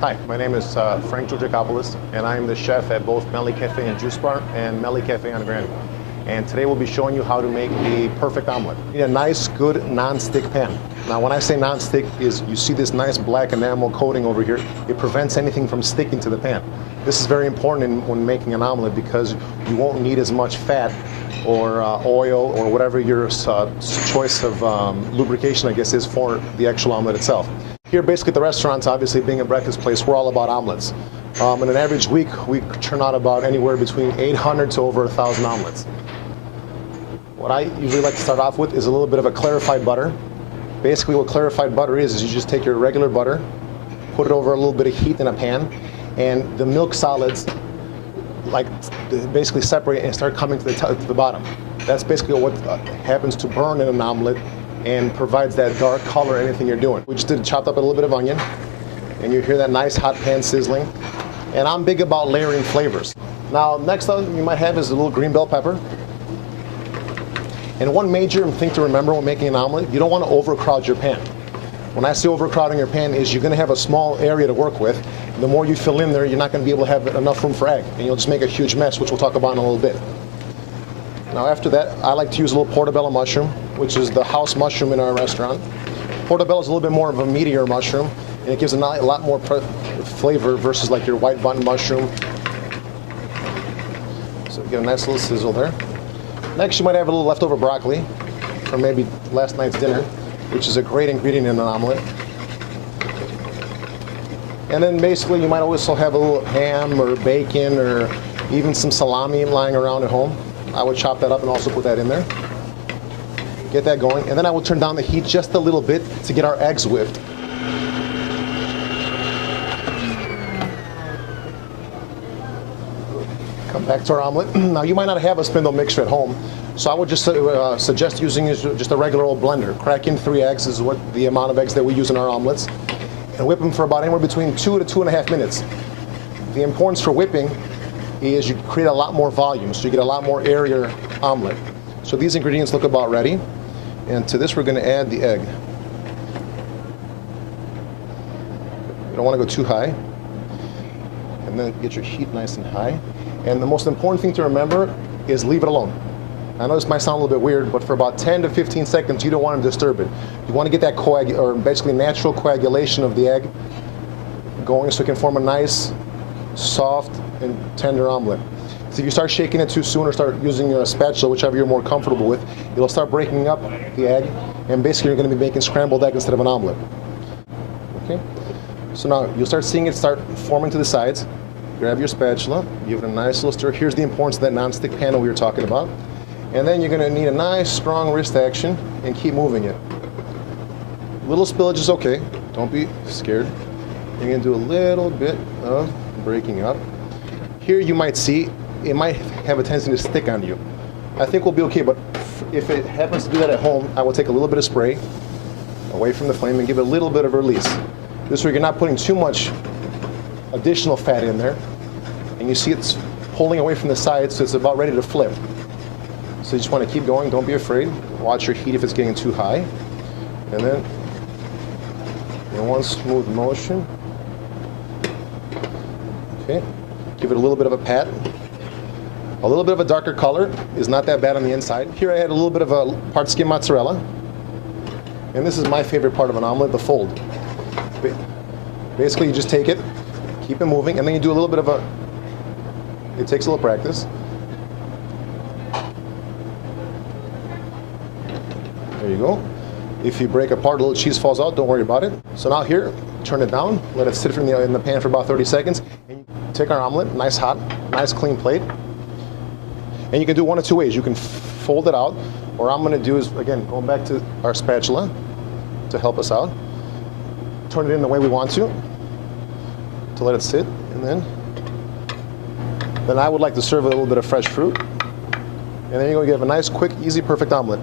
Hi, my name is Frank Georgacopoulos, and I'm the chef at both Meli Cafe and Juice Bar and Meli Cafe on Grand. And today we'll be showing you how to make the perfect omelet. You need a nice, good non-stick pan. Now, when I say non-stick, is you see this nice black enamel coating over here. It prevents anything from sticking to the pan. This is very important when making an omelet because you won't need as much fat or oil or whatever your choice of lubrication, I guess, is for the actual omelet itself. Here, basically, at the restaurants, obviously being a breakfast place, we're all about omelets. In an average week, we churn out about anywhere between 800 to over 1,000 omelets. What I usually like to start off with is a little bit of a clarified butter. Basically, what clarified butter is you just take your regular butter, put it over a little bit of heat in a pan, and the milk solids basically separate and start coming to the bottom. That's basically what happens to burn in an omelet and provides that dark color in anything you're doing. We just chopped up a little bit of onion, and you hear that nice hot pan sizzling. And I'm big about layering flavors. Now, next thing you might have is a little green bell pepper. And one major thing to remember when making an omelet, you don't want to overcrowd your pan. When I say overcrowding your pan is you're going to have a small area to work with. The more you fill in there, you're not going to be able to have enough room for egg, and you'll just make a huge mess, which we'll talk about in a little bit. Now after that, I like to use a little portobello mushroom, which is the house mushroom in our restaurant. Portobello is a little bit more of a meatier mushroom, and it gives a lot more flavor versus like your white button mushroom. So get a nice little sizzle there. Next, you might have a little leftover broccoli from maybe last night's dinner, which is a great ingredient in an omelet. And then basically you might also have a little ham or bacon or even some salami lying around at home. I would chop that up and also put that in there. Get that going, and then I will turn down the heat just a little bit to get our eggs whipped. Come back to our omelet. Now, you might not have a spindle mixer at home, so I would just suggest using just a regular old blender. Crack in 3 eggs is what the amount of eggs that we use in our omelets, and whip them for about anywhere between 2 to 2.5 minutes. The importance for whipping is you create a lot more volume, so you get a lot more airier omelet. So these ingredients look about ready, and to this we're going to add the egg. You don't want to go too high, and then get your heat nice and high. And the most important thing to remember is leave it alone. I know this might sound a little bit weird, but for about 10 to 15 seconds, you don't want to disturb it. You want to get that basically natural coagulation of the egg going so it can form a nice, soft, and tender omelet. So if you start shaking it too soon or start using a spatula, whichever you're more comfortable with, it'll start breaking up the egg, and basically you're going to be making scrambled egg instead of an omelet. Okay? So now you'll start seeing it start forming to the sides. Grab your spatula, give it a nice little stir. Here's the importance of that non-stick pan we were talking about. And then you're going to need a nice strong wrist action and keep moving it. Little spillage is okay, don't be scared. You're going to do a little bit of breaking up. Here you might see it might have a tendency to stick on you. I think we'll be okay, but if it happens to do that at home, I will take a little bit of spray away from the flame and give it a little bit of release. This way you're not putting too much additional fat in there, and you see it's pulling away from the sides, so it's about ready to flip. So you just want to keep going, don't be afraid. Watch your heat if it's getting too high. And then in one smooth motion. Okay, give it a little bit of a pat. A little bit of a darker color is not that bad on the inside. Here I had a little bit of a part skim mozzarella. And this is my favorite part of an omelet, the fold. Basically you just take it, keep it moving, and then you do a little bit of it takes a little practice. There you go. If you break apart, a little cheese falls out, don't worry about it. So now here, turn it down, let it sit in the pan for about 30 seconds. And you take our omelet, nice hot, nice clean plate. And you can do one of 2 ways. You can fold it out, or I'm going to do is, again, going back to our spatula to help us out. Turn it in the way we want to let it sit, and then I would like to serve a little bit of fresh fruit. And then you're going to get a nice, quick, easy, perfect omelet.